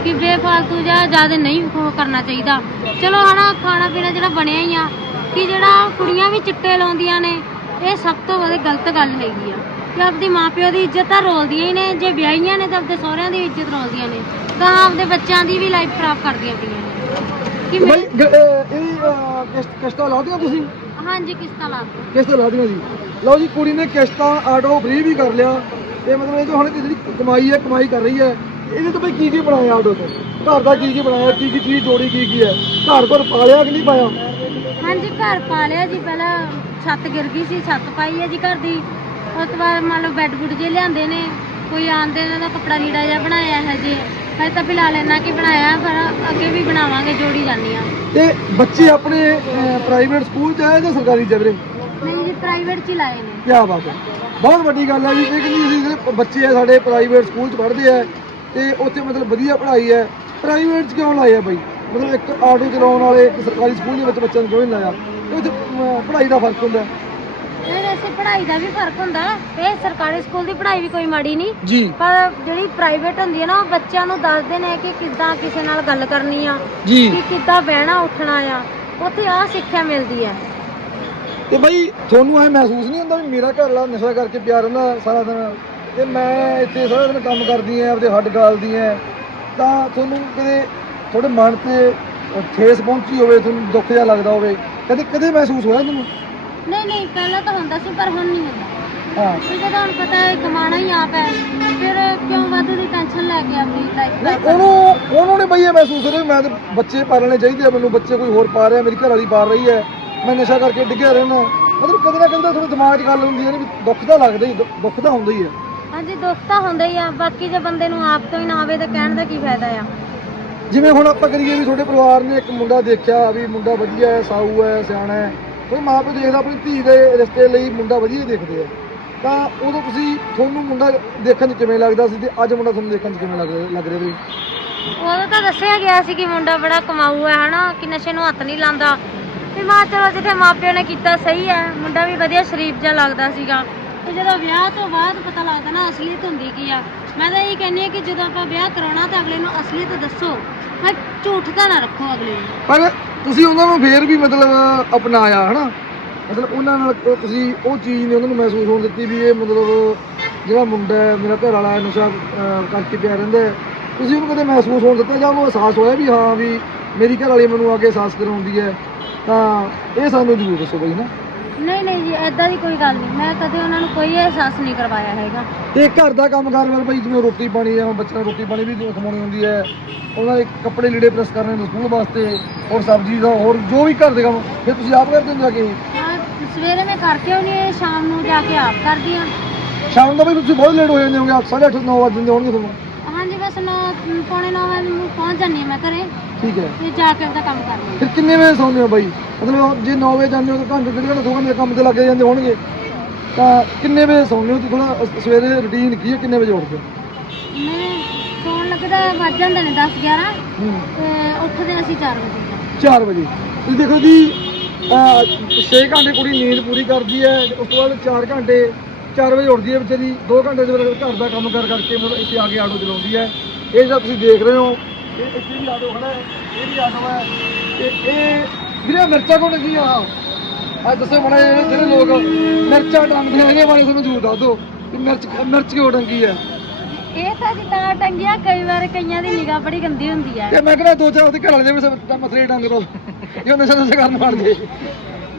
Speaker 2: ਕਿ ਬੇਫਾਲਤੂ ਜਾਂ ਜ਼ਿਆਦਾ ਨਹੀਂ ਉਹ ਕਰਨਾ ਚਾਹੀਦਾ। ਚਲੋ ਹਨਾ, ਖਾਣਾ ਪੀਣਾ ਜਿਹੜਾ ਬਣਿਆ ਹੀ ਆ, ਕਿ ਜਿਹੜਾ ਕੁੜੀਆਂ ਵੀ ਚਿੱਟੇ ਲਾਉਂਦੀਆਂ ਨੇ, ਇਹ ਸਭ ਤੋਂ ਵੱਧ ਗਲਤ ਗੱਲ ਹੈਗੀ ਆ। ਕਿ ਆਪਦੀ ਮਾਪਿਓ ਦੀ ਇੱਜ਼ਤ ਤਾਂ ਰੋਲਦੀਆਂ ਹੀ ਨੇ ਜੇ ਵਿਆਹੀਆਂ ਨੇ ਤਾਂ ਆਪਦੇ ਸਹੁਰਿਆਂ ਦੀ ਇੱਜ਼ਤ ਰੋਲਦੀਆਂ ਨੇ ਤਾਂ ਆਪਦੇ ਬੱਚਿਆਂ ਦੀ ਵੀ ਲਾਈਫ ਖਰਾਬ ਕਰਦੀਆਂ ਪਈਆਂ ਨੇ। ਕਿ ਮੈਂ
Speaker 1: ਗ- ਅਹ, ਇਹ ਅਹ, ਕਿਸ਼ਤ ਕਿਸ਼ਤਾਂ ਲਾ ਦੀਆਂ ਤੁਸੀਂ?
Speaker 2: ਹਾਂਜੀ ਕਿਸ਼ਤਾਂ ਲਾ ਦਿਓ।
Speaker 1: ਕਿਸ਼ਤਾਂ ਲਾ ਦੀਆਂ ਜੀ। ਲਓ ਜੀ ਕੁੜੀ ਨੇ ਕਿਸ਼ਤਾਂ ਆਟੋ ਫ੍ਰੀ ਵੀ ਕਰ ਲਿਆ। ਤੇ ਮਤਲਬ ਇਹ ਜੋ ਹੁਣ ਜਿਹੜੀ ਕਮਾਈ ਹੈ ਕਮਾਈ ਕਰ ਰਹੀ ਹੈ ਇਹਦੇ ਤੋਂ ਬਈ ਕੀ ਕੀ ਬਣਾਇਆ ਆਟੋ ਤੋਂ? ਘਰ ਦਾ ਕੀ ਕੀ ਬਣਾਇਆ ਕੀ ਕੀ ਚੀਜ਼ ਜੋੜੀ ਕੀ ਕੀ ਹੈ? ਘਰ ਘਰ ਪਾਲਿਆ ਕਿ ਨਹੀਂ ਪਾਇਆ?
Speaker 2: ਹਾਂਜੀ ਘਰ ਪਾ ਲਿਆ ਜੀ ਪਹਿਲਾਂ ਛੱਤ ਗਿਰ ਗਈ ਸੀ ਛੱਤ ਪਾਈ ਹੈ ਜੀ ਘਰ ਦੀ। ਉਸ ਤੋਂ ਬਾਅਦ ਮੰਨ ਲਓ ਬੈੱਡ ਬੁੱਡ ਜੇ ਲਿਆਂਦੇ ਨੇ ਕੋਈ ਆਂਦੇ ਨੇ ਦਾ ਕੱਪੜਾ ਲੀੜਾ ਜਿਹਾ ਬਣਾਇਆ ਹੈ ਜੀ ਹਜੇ ਤਾਂ ਫਿਲਹਾਲ ਇੰਨਾ ਕੀ ਬਣਾਇਆ ਪਰ ਅੱਗੇ ਵੀ ਬਣਾਵਾਂਗੇ ਜੋੜੀ ਜਾਂਦੀ ਆ
Speaker 1: ਤੇ ਬੱਚੇ ਆਪਣੇ ਪ੍ਰਾਈਵੇਟ ਸਕੂਲ ਚ ਹੈ ਜਾਂ ਸਰਕਾਰੀ ਚ ਵੀਰੇ?
Speaker 2: ਨਹੀਂ ਜੀ ਪ੍ਰਾਈਵੇਟ ਚ ਹੀ ਲਾਏ ਨੇ।
Speaker 1: ਕਿਆ ਬਾਤ ਹੈ। ਬਹੁਤ ਵੱਡੀ ਗੱਲ ਹੈ ਜੀ ਇਹ ਕਿ ਅਸੀਂ ਜਿਹੜੇ ਬੱਚੇ ਆ ਸਾਡੇ ਪ੍ਰਾਈਵੇਟ ਸਕੂਲ 'ਚ ਪੜ੍ਹਦੇ ਆ ਤੇ ਉੱਥੇ ਮਤਲਬ ਵਧੀਆ ਪੜ੍ਹਾਈ ਹੈ। ਪ੍ਰਾਈਵੇਟ 'ਚ ਕਿਉਂ ਲਾਏ ਆ ਬਾਈ? ਮਤਲਬ ਇੱਕ ਆਟੋ ਚਲਾਉਣ ਵਾਲੇ ਇੱਕ ਸਰਕਾਰੀ ਸਕੂਲ ਦੇ ਵਿੱਚ ਬੱਚਿਆਂ ਨੂੰ ਕਿਉਂ ਨਹੀਂ ਲਾਇਆ? ਇਹ ਪੜ੍ਹਾਈ ਦਾ ਫ਼ਰਕ ਹੁੰਦਾ
Speaker 2: ਇਹ ਵੈਸੇ ਪੜ੍ਹਾਈ ਦਾ ਵੀ ਫ਼ਰਕ ਹੁੰਦਾ। ਹੈ। ਇਹ ਸਰਕਾਰੀ ਸਕੂਲ ਦੀ ਪੜ੍ਹਾਈ ਵੀ ਕੋਈ ਮਾੜੀ ਨਹੀਂ।
Speaker 1: ਜੀ।
Speaker 2: ਪਰ ਜਿਹੜੀ ਪ੍ਰਾਈਵੇਟ ਹੁੰਦੀ ਹੈ ਨਾ ਉਹ ਬੱਚਿਆਂ ਨੂੰ ਦੱਸਦੇ ਨੇ ਕਿ ਕਿੱਦਾਂ ਕਿਸੇ ਨਾਲ ਗੱਲ ਕਰਨੀ ਆ
Speaker 1: ਜੀ।
Speaker 2: ਕਿ ਕਿੱਦਾਂ ਬਹਿਣਾ ਉੱਠਣਾ ਆ। ਉੱਥੇ ਆ ਸਿੱਖਿਆ ਮਿਲਦੀ ਹੈ।
Speaker 1: ਤੇ ਬਾਈ ਤੁਹਾਨੂੰ ਐ ਮਹਿਸੂਸ ਨਹੀਂ ਹੁੰਦਾ ਵੀ ਮੇਰਾ ਘਰ ਵਾਲਾ ਨਸ਼ਾ ਕਰਕੇ ਪਿਆ ਰਹਿੰਦਾ ਸਾਰਾ ਦਿਨ? ਤੇ ਮੈਂ ਇੱਥੇ ਸਾਰਾ ਦਿਨ ਕੰਮ ਕਰਦੀ ਆ ਆਪਦੇ ਹੱਡ ਗਾਲਦੀ ਆ ਤਾਂ ਤੁਹਾਨੂੰ ਕਦੇ ਤੁਹਾਡੇ ਮਨ ਤੇ ਠੇਸ ਪਹੁੰਚੀ ਹੋਵੇ ਤੁਹਾਨੂੰ ਦੁੱਖ ਜਿਹਾ ਲੱਗਦਾ ਹੋਵੇ। ਕਦੇ ਕਦੇ ਮਹਿਸੂਸ ਹੋਇਆ ਤੁਹਾਨੂੰ?
Speaker 2: ਨਹੀਂ ਨਹੀਂ ਪਹਿਲਾਂ ਤਾਂ ਹੁੰਦਾ ਸੀ ਪਰ ਹੁਣ ਨਹੀਂ ਹੁੰਦਾ।
Speaker 1: ਹਾਂ।
Speaker 2: ਵੀ ਜਦੋਂ ਹੁਣ ਪਤਾ ਹੈ ਕਮਾਣਾ ਹੀ ਆਪ ਹੈ ਫਿਰ ਕਿਉਂ ਵਾਧੂ ਦੀ ਟੈਨਸ਼ਨ ਲੈ ਕੇ ਆਪਣੀ
Speaker 1: ਨਹੀਂ
Speaker 2: ਲਾਈਫ
Speaker 1: ਉਹਨੂੰ ਉਹਨੂੰ ਨੇ ਬਈ ਇਹ ਮਹਿਸੂਸ ਹੋ ਰਿਹਾ ਵੀ ਮੈਂ ਤੇ ਬੱਚੇ ਪਾਲਣੇ ਚਾਹੀਦੇ ਆ ਮੈਨੂੰ ਬੱਚੇ ਕੋਈ ਹੋਰ ਪਾ ਰਿਹਾ ਮੇਰੀ ਘਰ ਵਾਲੀ ਪਾਲ ਰਹੀ ਹੈ ਮੈਂ ਨਸ਼ਾ ਕਰਕੇ ਡਿੱਗਿਆ ਰਹਿਣਾ। ਮਤਲਬ ਕਦੇ ਨਾ ਕਦੇ ਤਾਂ ਤੁਹਾਡੇ ਦਿਮਾਗ 'ਚ ਗੱਲ ਹੁੰਦੀ ਹੈ ਨਾ ਵੀ ਦੁੱਖ ਤਾਂ ਲੱਗਦਾ ਹੀ ਦੁ- ਦੁੱਖ ਤਾਂ ਹੁੰਦਾ ਹੀ ਹੈ।
Speaker 2: ਹਾਂਜੀ ਦੁੱਖ ਤਾਂ ਹੁੰਦਾ ਹੀ ਆ ਬਾਕੀ ਜੇ ਬੰਦੇ ਨੂੰ ਆਪ ਤੋਂ ਹੀ ਨਾ ਆਵੇ ਤਾਂ ਕਹਿਣ ਦਾ ਕੀ ਫਾਇਦਾ ਆ?
Speaker 1: ਜਿਵੇਂ ਹੁਣ ਆਪਾਂ ਕਰੀਏ ਵੀ ਤੁਹਾਡੇ ਪਰਿਵਾਰ ਨੇ ਇੱਕ ਮੁੰਡਾ ਦੇਖਿਆ ਵੀ ਮੁੰਡਾ ਵਧੀਆ ਹੈ ਸਾਊ ਹੈ ਸਿਆਣਾ ਹੈ ਕੋਈ ਮਾਂ ਪਿਓ ਦੇਖਦਾ ਆਪਣੀ ਧੀ ਦੇ ਰਿਸ਼ਤੇ ਲਈ ਮੁੰਡਾ ਵਧੀਆ ਦੇਖਦੇ ਆ। ਤਾਂ ਉਦੋਂ ਤੁਸੀਂ ਤੁਹਾਨੂੰ ਮੁੰਡਾ ਦੇਖਣ 'ਚ ਕਿਵੇਂ ਲੱਗਦਾ ਸੀ ਤੇ ਅੱਜ ਮੁੰਡਾ ਤੁਹਾਨੂੰ ਦੇਖਣ 'ਚ ਕਿਵੇਂ ਲੱਗ ਲੱਗ ਰਿਹਾ ਵੀ
Speaker 2: ਉਦੋਂ ਤਾਂ ਦੱਸਿਆ ਗਿਆ ਸੀ ਕਿ ਮੁੰਡਾ ਬੜਾ ਕਮਾਊ ਹੈ ਹਨਾ? ਕਿ ਨਸ਼ੇ ਨੂੰ ਹੱਥ ਨਹੀਂ ਲਾਉਂਦਾ। ਤੇ ਮਾਂ ਚਲੋ ਜਿੱਥੇ ਮਾਪਿਆਂ ਨੇ ਕੀਤਾ ਸਹੀ ਹੈ ਮੁੰਡਾ ਵੀ ਵਧੀਆ ਸ਼ਰੀਫ ਜਿਹਾ ਲੱਗਦਾ ਸੀਗਾ। ਤੇ ਜਦੋਂ ਵਿਆਹ ਤੋਂ ਬਾਅਦ ਪਤਾ ਲੱਗਦਾ ਨਾ ਅਸਲੀਅਤ ਹੁੰਦੀ ਕੀ ਆ। ਮੈਂ ਤਾਂ ਇਹ ਕਹਿੰਦੀ ਆ ਕਿ ਜਦੋਂ ਆਪਾਂ ਵਿਆਹ ਕਰਾਉਣਾ ਤਾਂ ਅਗਲੇ ਨੂੰ ਅਸਲੀਅਤ ਦੱਸੋ। ਹਾਂ ਝੂਠ ਤਾਂ ਨਾ ਰੱਖੋ ਅਗਲੇ ਨੂੰ।
Speaker 1: ਪਰ ਤੁਸੀਂ ਉਹਨਾਂ ਨੂੰ ਫੇਰ ਵੀ ਮਤਲਬ ਅਪਣਾਇਆ, ਹਨਾ? ਮਤਲਬ ਉਹਨਾਂ ਨਾਲ ਤੁਸੀਂ ਉਹ ਚੀਜ਼ ਨੇ ਉਹਨਾਂ ਨੂੰ ਮਹਿਸੂਸ ਹੋਣ ਦਿੱਤੀ ਵੀ ਇਹ ਮਤਲਬ ਜਿਹੜਾ ਮੁੰਡਾ ਹੈ, ਮੇਰਾ ਘਰ ਵਾਲਾ ਨਸ਼ਾ ਕਰਕੇ ਪਿਆ ਰਹਿੰਦਾ ਤੁਸੀਂ ਉਹਨੂੰ ਕਦੇ ਮਹਿਸੂਸ ਹੋਣ ਦਿੱਤਾ ਜਾਂ ਉਹਨੂੰ ਅਹਿਸਾਸ ਹੋਇਆ ਵੀ ਹਾਂ ਵੀ ਮੇਰੀ ਘਰ ਵਾਲੀ ਮੈਨੂੰ ਆ ਕੇ ਅਹਿਸਾਸ ਕਰਾਉਂਦੀ ਹੈ? ਤਾਂ ਇਹ ਸਾਨੂੰ ਜ਼ਰੂਰ ਦੱਸੋ ਬਈ ਨਾ
Speaker 2: ਨਹੀਂ ਨਹੀਂ ਜੀ ਐਦਾਂ ਦੀ ਕੋਈ ਗੱਲ ਨਹੀਂ। ਮੈਂ ਕਦੇ ਉਹਨਾਂ ਨੂੰ ਕੋਈ ਅਹਿਸਾਸ ਨਹੀਂ ਕਰਵਾਇਆ ਹੈਗਾ।
Speaker 1: ਤੇ ਘਰ ਦਾ ਕੰਮ ਕਾਰ ਵੱਲ ਬਈ ਜਿਵੇਂ ਰੋਟੀ ਪਾਣੀ ਹੈ ਹੁਣ ਬੱਚਿਆਂ ਨੂੰ ਰੋਟੀ ਪਾਣੀ ਵੀ ਖਵਾਉਣੀ ਹੁੰਦੀ ਹੈ ਉਹਨਾਂ ਦੇ ਕੱਪੜੇ ਲੀੜੇ ਪ੍ਰੈਸ ਕਰਨੇ ਹੁੰਦੇ ਸਕੂਲ ਵਾਸਤੇ ਹੋਰ ਸਬਜ਼ੀ ਦਾ ਹੋਰ ਜੋ ਵੀ ਘਰ ਦੇ ਕੰਮ ਫਿਰ ਤੁਸੀਂ ਆਪ ਕਰਦੇ ਹੋ ਜਾ ਕੇ?
Speaker 2: ਹਾਂ ਸਵੇਰੇ ਮੈਂ ਕਰਕੇ ਆਉਂਦੀ ਹਾਂ ਸ਼ਾਮ ਨੂੰ ਜਾ ਕੇ ਆਪ ਕਰਦੀ ਹਾਂ।
Speaker 1: ਸ਼ਾਮ ਦਾ ਵੀ ਤੁਸੀਂ ਬਹੁਤ ਲੇਟ ਹੋ ਜਾਂਦੇ ਹੋਗੇ 8:30 9 ਵਜੇ ਜਾਂਦੇ ਹੋਣਗੇ ਤੁਹਾਨੂੰ।
Speaker 2: ਹਾਂਜੀ ਬਸ 9 ਪੌਣੇ 9 ਵਜੇ ਨੂੰ ਪਹੁੰਚ ਜਾਂਦੀ ਹਾਂ ਮੈਂ ਘਰੇ।
Speaker 1: ਠੀਕ ਹੈ।
Speaker 2: ਤੇ ਜਾ ਕੇ ਆਪਦਾ ਕੰਮ ਕਰਦੀ ਹਾਂ
Speaker 1: ਫਿਰ ਕਿੰਨੇ ਵਜੇ ਸੌਂਦੇ ਹੋ ਬਾਈ? ਮਤਲਬ ਜੇ 9 ਵਜੇ ਜਾਂਦੇ ਹੋ ਤਾਂ ਘੰਟੇ ਡੇਢ ਘੰਟੇ ਦੋ ਘੰਟੇ ਕੰਮ ਤੇ ਲੱਗ ਜਾਂਦੇ ਹੋਣਗੇ। ਤਾਂ ਕਿੰਨੇ ਵਜੇ ਸੌਂਦੇ ਹੋ? ਤੇ ਥੋੜਾ ਸਵੇਰੇ ਰੁਟੀਨ ਕੀ ਹੈ? ਕਿੰਨੇ ਵਜੇ ਉੱਠਦੇ ਹੋ?
Speaker 2: ਮੈਂ ਸੌਣ ਲੱਗਦਾ ਵੱਜ ਜਾਂਦੇ ਨੇ 10 11
Speaker 1: ਹੂੰ।
Speaker 2: ਤੇ ਉੱਠਦੇ ਅਸੀਂ 4 ਵਜੇ।
Speaker 1: 4 ਵਜੇ। ਤੁਸੀਂ ਦੇਖੋ ਜੀ 6 ਘੰਟੇ ਕੁੜੀ ਨੀਂਦ ਪੂਰੀ ਕਰਦੀ ਹੈ ਉਸ ਤੋਂ ਬਾਅਦ 4 ਘੰਟੇ 4 ਵਜੇ ਉੱਠਦੀ ਹੈ ਵਿਚਾਰੀ। 2 ਘੰਟੇ ਦੇ ਵਿੱਚ ਘਰ ਦਾ ਕੰਮ ਕਰ ਕਰਕੇ ਮਤਲਬ ਇੱਥੇ ਆ ਕੇ ਆਟੋ ਚਲਾਉਂਦੀ ਹੈ। ਇਹ ਜਿਹੜਾ ਤੁਸੀਂ ਦੇਖ ਰਹੇ ਹੋ ਇਹ ਇੱਥੇ ਵੀ ਆਟੋ ਖੜਾ ਹੈ ਇਹ ਵੀ ਆਟੋ ਹੈ। ਤੇ ਇਹ ਵੀਰੇ ਮਿਰਚਾਂ ਕੋਲ ਕੀ ਆ ਅੱਜ ਦੱਸੋ ਮੜਾ ਜਿਹੜੇ ਲੋਕ ਮਿਰਚਾਂ ਟੰਗਦੇ ਆ ਇਹਦੇ ਬਾਰੇ ਤੁਹਾਨੂੰ ਜ਼ਰੂਰ ਦੱਸ ਦਿਓ ਕਿ ਮਿਰਚ ਮਿਰਚ ਕਿਉਂ ਟੰਗੀ ਹੈ।
Speaker 2: ਇਹ ਤਾਂ ਜਿੱਦਾਂ ਟੰਗੀਆਂ ਕਈ ਵਾਰ ਕਈਆਂ ਦੀ ਨਿਗਾਹ ਬੜੀ ਗੰਦੀ ਹੁੰਦੀ ਹੈ।
Speaker 1: ਤੇ ਮੈਂ ਕਹਿੰਦਾ ਦੋ ਚਾਰ ਉਹਦੇ ਘਰ ਵਾਲੇ ਦੇ ਵੀ ਮਸਲੇ ਟੰਗ ਦੋ ਜੇ ਉਹ ਨਸ਼ਾ ਨਸ਼ਾ ਕਰਨ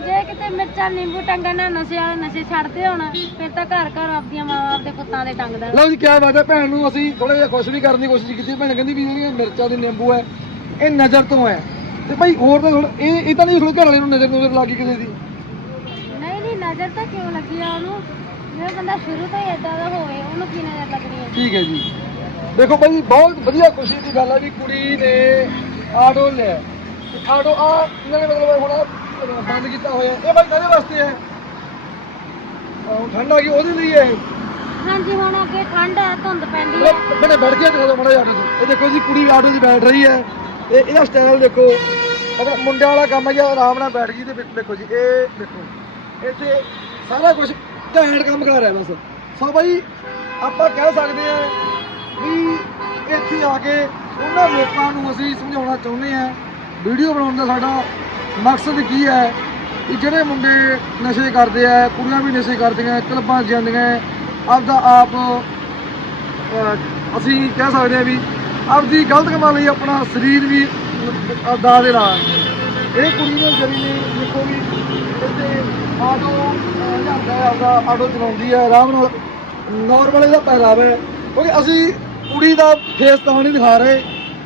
Speaker 1: ਜੇ
Speaker 2: ਕਿਤੇ ਮਿਰਚਾਂ ਨਿੰਬੂ ਟੰਗਣ ਨਸ਼ੇ ਵਾਲੇ ਨਸ਼ੇ ਛੱਡਦੇ ਹੋਣ ਫਿਰ ਤਾਂ ਘਰ ਘਰ ਆਪਦੀਆਂ ਮਾਂ ਆਪਦੇ ਪੁੱਤਾਂ ਦੇ ਟੰਗ ਦੇਣ
Speaker 1: ਲਓ ਜੀ ਕਿਆ ਬਾਤ ਹੈ ਭੈਣ ਨੂੰ ਅਸੀਂ ਥੋੜਾ ਜਿਹਾ ਖੁਸ਼ ਵੀ ਕਰਨ ਦੀ ਕੋਸ਼ਿਸ਼ ਕੀਤੀ ਭੈਣ ਕਹਿੰਦੀ ਵੀ ਜਿਹੜੀਆਂ ਮਿਰਚਾਂ ਦੇ ਨਿੰਬੂ ਹੈ ਇਹ ਨਜ਼ਰ ਤੋਂ ਹੈ। ਤੇ ਭਾਈ ਹੋਰ ਤਾਂ ਥੋੜਾ ਇਹ ਇਹ ਤਾਂ ਨਹੀਂ ਥੋੜੇ ਘਰ ਵਾਲੇ ਨੂੰ ਨਜ਼ਰ ਨਜ਼ਰ ਲੱਗੀ ਕਿਸੇ ਦੀ।
Speaker 2: ਨਹੀਂ ਨਹੀਂ ਨਜ਼ਰ ਤਾਂ ਕਿਉਂ ਲੱਗੀ ਆ ਉਹਨੂੰ? ਜਿਹੜਾ ਬੰਦਾ ਸ਼ੁਰੂ ਤੋਂ ਹੀ ਏਦਾਂ ਦਾ ਹੋਵੇ ਉਹਨੂੰ ਕੀ ਨਜ਼ਰ ਲੱਗਣੀ ਹੈ?
Speaker 1: ਠੀਕ ਹੈ ਜੀ। ਦੇਖੋ ਭਾਈ ਬਹੁਤ ਵਧੀਆ ਖੁਸ਼ੀ ਦੀ ਗੱਲ ਹੈ ਵੀ ਕੁੜੀ ਨੇ ਆਟੋ ਲਿਆ। ਆਟੋ ਆ ਇਹਨਾਂ ਨੇ ਮਤਲਬ ਹੁਣ ਬੰਦ ਕੀਤਾ ਹੋਇਆ ਇਹ ਭਾਈ ਕਾਹਦੇ ਵਾਸਤੇ ਹੈ? ਆਹ ਠੰਡ ਆ ਗਈ ਉਹਦੇ ਲਈ ਹੈ।
Speaker 2: ਹਾਂਜੀ ਹੁਣ ਅੱਗੇ ਠੰਡ ਹੈ ਧੁੰਦ ਪੈਂਦੀ ਹੈ।
Speaker 1: ਮੈਨੇ ਬੈਠ ਕੇ ਦਿਖਾ ਦਿਓ ਮਾੜਾ ਜਿਹਾ ਆਟੋ 'ਚ ਇਹ ਦੇਖੋ ਜੀ ਕੁੜੀ ਆਟੋ 'ਚ ਬੈਠ ਰਹੀ ਹੈ। ਇਹ ਇਹਦਾ ਸਟਾਈਲ ਦੇਖੋ। ਅਗਰ ਮੁੰਡਿਆਂ ਵਾਲਾ ਕੰਮ ਹੈ ਜੀ ਆਰਾਮ ਨਾਲ ਬੈਠ ਗਈ ਤੇ ਦੇਖੋ ਜੀ ਇਹ ਦੇਖੋ। ਇੱਥੇ ਸਾਰਾ ਕੁਝ ਘੈਂਟ ਕੰਮ ਕਰ ਰਿਹਾ ਬਸ। ਸੋ ਭਾਈ ਆਪਾਂ ਕਹਿ ਸਕਦੇ ਆ ਵੀ ਇੱਥੇ ਆ ਕੇ ਉਹਨਾਂ ਲੋਕਾਂ ਨੂੰ ਅਸੀਂ ਸਮਝਾਉਣਾ ਚਾਹੁੰਦੇ ਆ ਵੀਡੀਓ ਬਣਾਉਣ ਦਾ ਸਾਡਾ ਮਕਸਦ ਕੀ ਹੈ? ਕਿ ਜਿਹੜੇ ਮੁੰਡੇ ਨਸ਼ੇ ਕਰਦੇ ਆ ਕੁੜੀਆਂ ਵੀ ਨਸ਼ੇ ਕਰਦੀਆਂ ਕਲੱਬਾਂ 'ਚ ਜਾਂਦੀਆਂ ਆਪਦਾ ਆਪ ਅਸੀਂ ਕਹਿ ਸਕਦੇ ਹਾਂ ਵੀ ਆਪਦੀ ਗਲਤ ਕੰਮਾਂ ਲਈ ਆਪਣਾ ਸਰੀਰ ਵੀ ਦਾ ਦੇ ਨਾਲ। ਇਹ ਕੁੜੀ ਨੇ ਜਰੀ ਨੇ ਦੇਖੋ ਵੀ ਇੱਥੇ ਆਟੋ ਅਹ, ਆਪਦਾ ਆਟੋ ਚਲਾਉਂਦੀ ਹੈ ਆਰਾਮ ਨਾਲ ਨਾਰਮਲ ਇਹਦਾ ਪਹਿਰਾਵਾ ਹੈ। ਕਿਉਂਕਿ ਅਸੀਂ ਕੁੜੀ ਦਾ ਫੇਸ ਤਾਂ ਨਹੀਂ ਦਿਖਾ ਰਹੇ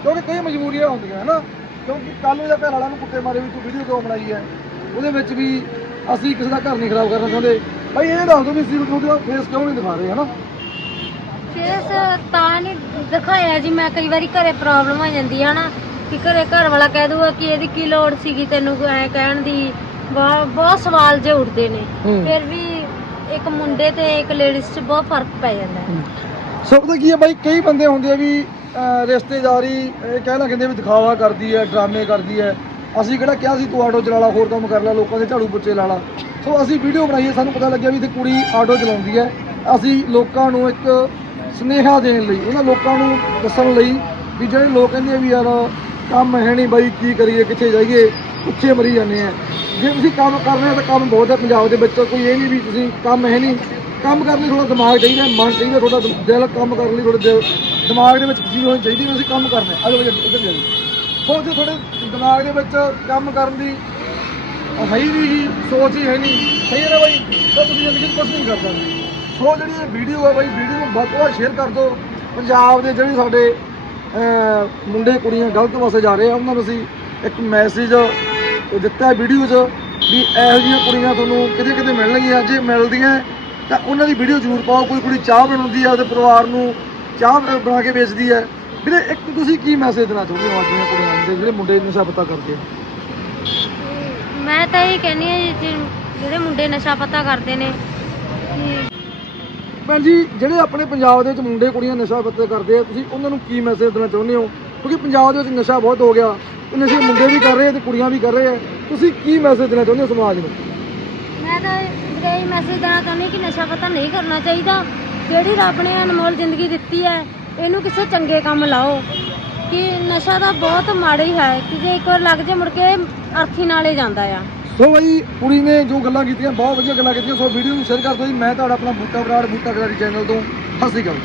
Speaker 1: ਕਿਉਂਕਿ ਕਈ ਮਜਬੂਰੀਆਂ ਹੁੰਦੀਆਂ ਹੈ ਨਾ ਕਿਉਂਕਿ ਕੱਲ ਨੂੰ ਇਹਦਾ ਘਰ ਵਾਲਾ ਨੂੰ ਕੁੱਤੇ ਮਾਰੇ ਵੀ ਤੂੰ ਵੀਡੀਓ ਕਿਉਂ ਬਣਾਈ ਹੈ? ਉਹਦੇ ਵਿੱਚ ਵੀ ਅਸੀਂ ਕਿਸੇ ਦਾ ਘਰ ਨਹੀਂ ਖਰਾਬ ਕਰਨਾ ਚਾਹੁੰਦੇ। ਭਾਈ ਇਹ ਦੱਸ ਦਿਓ ਵੀ ਅਸੀਂ ਉਹਦਾ ਫੇਸ ਕਿਉਂ ਨਹੀਂ ਦਿਖਾ ਰਹੇ ਹਨਾ?
Speaker 2: ਫੇਸ ਤਾਂ ਨਹੀਂ ਦਿਖਾਇਆ ਜੀ ਮੈਂ ਕਈ ਵਾਰੀ ਘਰੇ ਪ੍ਰੋਬਲਮ ਹੋ ਜਾਂਦੀ ਹੈ ਨਾ ਕਿ ਘਰੇ ਘਰ ਵਾਲਾ ਕਹਿ ਦੂਗਾ ਕਿ ਇਹਦੀ ਕੀ ਲੋੜ ਸੀਗੀ ਤੈਨੂੰ ਐ ਕਹਿਣ ਦੀ। ਬਹੁਤ ਸਵਾਲ ਜੇ ਉੱਠਦੇ ਨੇ। ਫਿਰ ਵੀ ਇੱਕ ਮੁੰਡੇ ਤੇ ਇੱਕ ਲੇਡੀਜ਼ 'ਚ ਬਹੁਤ ਫ਼ਰਕ ਪੈ ਜਾਂਦਾ। ਹੈ।
Speaker 1: ਸੋ ਪਤਾ ਕੀ ਹੈ ਬਾਈ ਕਈ ਬੰਦੇ ਹੁੰਦੇ ਆ ਵੀ ਰਿਸ਼ਤੇਦਾਰੀ ਇਹ ਕਹਿਣਾ ਕਹਿੰਦੇ ਵੀ ਦਿਖਾਵਾ ਕਰਦੀ ਹੈ ਡਰਾਮੇ ਕਰਦੀ ਹੈ। ਅਸੀਂ ਕਿਹੜਾ ਕਿਹਾ ਸੀ ਤੂੰ ਆਟੋ ਚਲਾ ਲਾ, ਹੋਰ ਕੰਮ ਕਰ ਲਾ, ਲੋਕਾਂ ਦੇ ਝਾੜੂ ਪੁੱਛੇ ਲਾ ਲਾ। ਸੋ ਅਸੀਂ ਵੀਡੀਓ ਬਣਾਈਏ, ਸਾਨੂੰ ਪਤਾ ਲੱਗਿਆ ਵੀ ਇੱਥੇ ਕੁੜੀ ਆਟੋ ਚਲਾਉਂਦੀ ਹੈ। ਅਸੀਂ ਲੋਕਾਂ ਨੂੰ ਇੱਕ ਸੁਨੇਹਾ ਦੇਣ ਲਈ, ਉਹਨਾਂ ਲੋਕਾਂ ਨੂੰ ਦੱਸਣ ਲਈ ਵੀ ਜਿਹੜੇ ਲੋਕ ਕਹਿੰਦੇ ਆ ਵੀ ਯਾਰ ਕੰਮ ਹੈ ਨਹੀਂ ਬਾਈ, ਕੀ ਕਰੀਏ, ਕਿੱਥੇ ਜਾਈਏ, ਉੱਥੇ ਮਰੀ ਜਾਂਦੇ ਆ। ਜੇ ਤੁਸੀਂ ਕੰਮ ਕਰ ਰਹੇ ਹੈ ਤਾਂ ਕੰਮ ਬਹੁਤ ਹੈ ਪੰਜਾਬ ਦੇ ਵਿੱਚ, ਕੋਈ ਇਹ ਨਹੀਂ ਵੀ ਤੁਸੀਂ ਕੰਮ ਹੈ ਨਹੀਂ ਕੰਮ ਕਰਨ ਲਈ ਥੋੜਾ ਦਿਮਾਗ ਚਾਹੀਦਾ, ਮਨ ਚਾਹੀਦਾ ਥੋੜਾ ਦਿਲ ਕੰਮ ਕਰਨ ਲਈ ਥੋੜਾ ਦਿਲ, ਦਿਮਾਗ ਦੇ ਵਿੱਚ ਚੀਜ਼ ਹੋਣੀ ਚਾਹੀਦੀ ਵੀ ਅਸੀਂ ਕੰਮ ਕਰਨਾ ਹੈ। ਆਜੋ ਭਾਈ ਇੱਧਰ ਜਾ ਹੋਰ ਜੇ ਤੁਹਾਡੇ ਦਿਮਾਗ ਦੇ ਵਿੱਚ ਕੰਮ ਕਰਨ ਦੀ ਹੈ ਹੀ ਸੋਚ ਹੀ ਹੈ ਨਹੀਂ। ਸਹੀ ਹੈ ਨਾ ਬਾਈ? ਤਾਂ ਤੁਸੀਂ ਜ਼ਿੰਦਗੀ ਕੁਝ ਨਹੀਂ ਕਰ ਸਕਦੇ। ਸੋ ਜਿਹੜੀ ਇਹ ਵੀਡੀਓ ਹੈ ਬਾਈ ਵੀਡੀਓ ਨੂੰ ਵੱਧ ਤੋਂ ਵੱਧ ਸ਼ੇਅਰ ਕਰ ਦਿਓ। ਪੰਜਾਬ ਦੇ ਜਿਹੜੇ ਸਾਡੇ ਮੁੰਡੇ, ਕੁੜੀਆਂ ਗਲਤ ਪਾਸੇ ਜਾ ਰਹੇ ਆ, ਉਹਨਾਂ ਨੂੰ ਅਸੀਂ ਇੱਕ ਮੈਸੇਜ ਦਿੱਤਾ ਵੀਡੀਓ 'ਚ ਵੀ ਇਹੋ ਜਿਹੀਆਂ ਕੁੜੀਆਂ ਤੁਹਾਨੂੰ ਕਿਤੇ ਕਿਤੇ ਮਿਲਣਗੀਆਂ। ਜੇ ਮਿਲਦੀਆਂ ਤਾਂ ਉਹਨਾਂ ਦੀ ਵੀਡੀਓ ਜ਼ਰੂਰ ਪਾਓ। ਕੋਈ ਕੁੜੀ ਚਾਹ ਬਣਾਉਂਦੀ ਆ, ਉਹਦੇ ਪਰਿਵਾਰ ਨੂੰ ਚਾਹ ਬਣਾ ਕੇ ਵੇਚਦੀ ਹੈ। ਵੀਰੇ ਇੱਕ ਤੁਸੀਂ ਕੀ ਮੈਸੇਜ ਦੇਣਾ ਚਾਹੁੰਦੇ ਹੋ ਅੱਜ ਦੀਆਂ ਕੁੜੀਆਂ ਨੂੰ? ਤੇ ਜਿਹੜੇ ਮੁੰਡੇ ਨਸ਼ਾ ਪਤਾ ਕਰਦੇ ਆ?
Speaker 2: ਮੈਂ ਤਾਂ ਇਹ ਕਹਿੰਦੀ ਜਿ- ਜਿਹੜੇ ਮੁੰਡੇ ਨਸ਼ਾ ਪਤਾ ਕਰਦੇ ਨੇ ਕਿ
Speaker 1: ਭੈਣ ਜੀ ਜਿਹੜੇ ਆਪਣੇ ਪੰਜਾਬ ਦੇ ਵਿੱਚ ਮੁੰਡੇ ਕੁੜੀਆਂ ਨਸ਼ਾ ਪੱਤੇ ਕਰਦੇ ਆ ਤੁਸੀਂ ਉਹਨਾਂ ਨੂੰ ਕੀ ਮੈਸੇਜ ਦੇਣਾ ਚਾਹੁੰਦੇ ਹੋ? ਕਿਉਂਕਿ ਪੰਜਾਬ ਦੇ ਵਿੱਚ ਨਸ਼ਾ ਬਹੁਤ ਹੋ ਗਿਆ। ਤੇ ਨਸ਼ੇ ਮੁੰਡੇ ਵੀ ਕਰ ਰਹੇ ਆ ਤੇ ਕੁੜੀਆਂ ਵੀ ਕਰ ਰਹੇ ਆ। ਤੁਸੀਂ ਕੀ ਮੈਸੇਜ ਦੇਣਾ ਚਾਹੁੰਦੇ ਹੋ ਸਮਾਜ ਨੂੰ?
Speaker 2: ਮੈਂ ਤਾਂ ਇਹ ਮੈਸੇਜ ਦੇਣਾ ਚਾਹੁੰਦੀ ਕਿ ਨਸ਼ਾ ਪਤਾ ਨਹੀਂ ਕਰਨਾ ਚਾਹੀਦਾ। ਜਿਹੜੀ ਰੱਬ ਨੇ ਅਨਮੋਲ ਜ਼ਿੰਦਗੀ ਦਿੱਤੀ ਹੈ ਇਹਨੂੰ ਕਿਸੇ ਚੰਗੇ ਕੰਮ ਲਾਓ। ਕਿ ਨਸ਼ਾ ਤਾਂ ਬਹੁਤ ਮਾੜਾ ਹੀ ਹੈ। ਕਿ ਜੇ ਇੱਕ ਵਾਰ ਲੱਗ ਜੇ ਮੁੜ ਕੇ ਅਰਥੀ ਨਾਲੇ ਜਾਂਦਾ ਆ।
Speaker 1: ਸੋ ਬਈ, ਕੁੜੀ ਨੇ ਜੋ ਗੱਲਾਂ ਕੀਤੀਆਂ, ਬਹੁਤ ਵਧੀਆ ਗੱਲਾਂ ਕੀਤੀਆਂ। ਸੋ ਵੀਡੀਓ ਨੂੰ ਸ਼ੇਅਰ ਕਰ ਦਿਓ ਜੀ। ਮੈਂ ਤੁਹਾਡਾ ਆਪਣਾ ਬੂਟਾ ਬਰਾੜ, ਬੂਟਾ ਕਰਾਰੀ ਚੈਨਲ ਤੋਂ। ਸਤਿ ਸ਼੍ਰੀ ਅਕਾਲ।